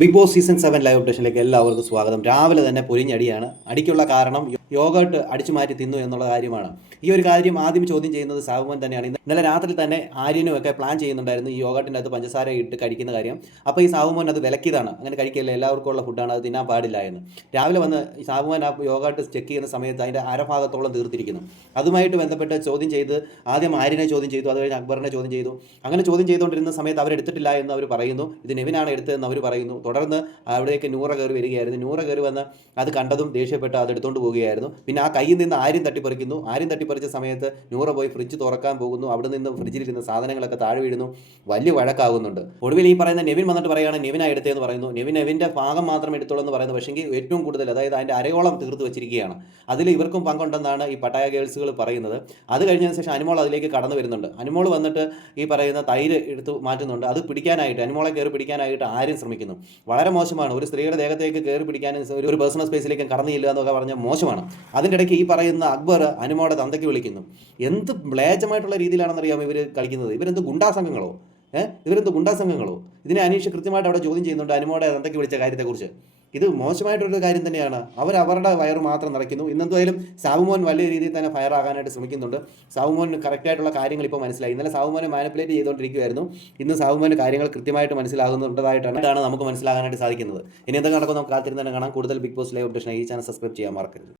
Big boss season 7 live അപ്ഡേഷനിലേക്ക് എല്ലാവർക്കും സ്വാഗതം. രാവിലെ തന്നെ പൊരിഞ്ഞടിയാണ്. അടിക്കുള്ള കാരണം യോഗട്ട് അടിച്ചു മാറ്റി തിന്നു എന്നുള്ള കാര്യമാണ്. ഈ ഒരു കാര്യം ആദ്യം ചോദ്യം ചെയ്യുന്നത് സാബുമോൻ തന്നെയാണ്. ഇന്നലെ രാത്രി തന്നെ ആര്യനും ഒക്കെ പ്ലാൻ ചെയ്യുന്നുണ്ടായിരുന്നു ഈ യോഗട്ടിൻ്റെ അകത്ത് പഞ്ചസാര ഇട്ട് കഴിക്കുന്ന കാര്യം. അപ്പോൾ ഈ സാബുമോൻ അത് വിലക്കിയതാണ്. അങ്ങനെ കഴിക്കില്ല, എല്ലാവർക്കും ഉള്ള ഫുഡാണ്, അത് തിന്നാൻ പാടില്ല എന്ന്. രാവിലെ വന്ന് സാബുമോൻ ആ യോഗട്ട് ചെക്ക് ചെയ്യുന്ന സമയത്ത് അതിൻ്റെ അരഭാഗത്തോളം തീർത്തിരിക്കുന്നു. അതുമായിട്ട് ബന്ധപ്പെട്ട് ചോദ്യം ചെയ്ത് ആദ്യം ആര്യനെ ചോദ്യം ചെയ്തു, അത് കഴിഞ്ഞ് അക്ബറിനെ ചോദ്യം ചെയ്തു. അങ്ങനെ ചോദ്യം ചെയ്തുകൊണ്ടിരുന്ന സമയത്ത് അവരെടുത്തിട്ടില്ല എന്ന് അവർ പറയുന്നു. ഇത് നെവിനാണ് എടുത്തതെന്ന് അവർ പറയുന്നു. തുടർന്ന് അവിടേക്ക് നൂറ കയറി വരികയായിരുന്നു. നൂറ കയറി വന്ന് അത് കണ്ടതും ദേഷ്യപ്പെട്ട് അത് എടുത്തുകൊണ്ട് പോവുകയായിരുന്നു. പിന്നെ ആ കയ്യിൽ നിന്ന് ആര്യം തട്ടിപ്പറിക്കുന്നു. ആര്യം തട്ടിപ്പറിച്ച സമയത്ത് നൂറ പോയി ഫ്രിഡ്ജ് തുറക്കാൻ പോകുന്നു. അവിടെ നിന്ന് ഫ്രിഡ്ജിലിരുന്ന സാധനങ്ങളൊക്കെ താഴെ വീഴുന്നു. വലിയ വഴക്കാകുന്നുണ്ട്. ഒടുവിൽ ഈ പറയുന്ന നെവിൻ വന്നിട്ട് പറയുകയാണ് നെവിനാ എടുത്തതെന്ന് പറയുന്നു. നെവിൻ്റെ ഭാഗം മാത്രം എടുത്തോളൂ എന്ന് പറയുന്നത്. പക്ഷേ ഏറ്റവും കൂടുതൽ, അതായത് അതിൻ്റെ അരയോളം തീർത്ത് വെച്ചിരിക്കുകയാണ്. അതിൽ ഇവർക്കും പങ്കുണ്ടെന്നാണ് ഈ പട്ടായ ഗേൾസുകൾ പറയുന്നത്. അത് കഴിഞ്ഞതിന് ശേഷം അനുമോൾ അതിലേക്ക് കടന്നു വരുന്നുണ്ട്. അനുമോൾ വന്നിട്ട് ഈ പറയുന്ന തൈര് എടുത്ത് മാറ്റുന്നുണ്ട്. അത് പിടിക്കാനായിട്ട്, അനുമോളെ കയറി പിടിക്കാനായിട്ട് ആര്യം ശ്രമിക്കുന്നു. വളരെ മോശമാണ്. ഒരു സ്ത്രീയുടെ ദേഹത്തേക്ക് കയറി പിടിക്കാനും ഒരു പേഴ്സണൽ സ്പേസിലേക്ക് കടന്നു ചെല്ലുക എന്നൊക്കെ പറഞ്ഞാൽ മോശമാണ്. അതിൻ്റെ ഇടയ്ക്ക് ഈ പറയുന്ന അക്ബർ അനുമോടെ തന്തയ്ക്ക് വിളിക്കുന്നു. എന്ത് മ്ലേച്ഛമായിട്ടുള്ള രീതിയിലാണെന്നറിയാമോ ഇവർ കളിക്കുന്നത്? ഇവരെന്ത് ഗുണ്ടാസംഘങ്ങളോ? ഇവരെന്ത് ഗുണ്ടാസംഘങ്ങളോ? ഇതിനെ അനീഷ് കൃത്യമായിട്ട് അവിടെ ചോദ്യം ചെയ്യുന്നുണ്ട് അനുമോടെ തന്തയ്ക്ക് വിളിച്ച കാര്യത്തെക്കുറിച്ച്. ഇത് മോശമായിട്ടൊരു കാര്യം തന്നെയാണ്. അവരുടെ വയറ് മാത്രം നിറയ്ക്കുന്നു. ഇന്നെന്തായാലും സാബുമോൻ വലിയ രീതിയിൽ തന്നെ ഫയർ ആകാനായിട്ട് ശ്രമിക്കുന്നുണ്ട്. സാബുമോൻ കറക്റ്റായിട്ടുള്ള കാര്യങ്ങൾ ഇപ്പോൾ മനസ്സിലായി. ഇന്നലെ സാബുമോനെ മാനിപ്പുലേറ്റ് ചെയ്തുകൊണ്ടിരിക്കുകയായിരുന്നു. ഇന്ന് സാബുമോന് കാര്യങ്ങൾ കൃത്യമായിട്ട് മനസ്സിലാകുന്നുണ്ടതായിട്ടാണ് നമുക്ക് മനസ്സിലാകാനായിട്ട് സാധിക്കുന്നത്. ഇനി എന്തൊക്കെ നടക്കും നമുക്ക് കാത്തിരുന്ന് തന്നെ കാണാം. കൂടുതൽ ബിഗ് ബോസ് ലൈവ് അപ്ഡേഷൻ ഈ ചാനൽ സബ്സ്ക്രൈബ് ചെയ്യാൻ മറക്കരുത്.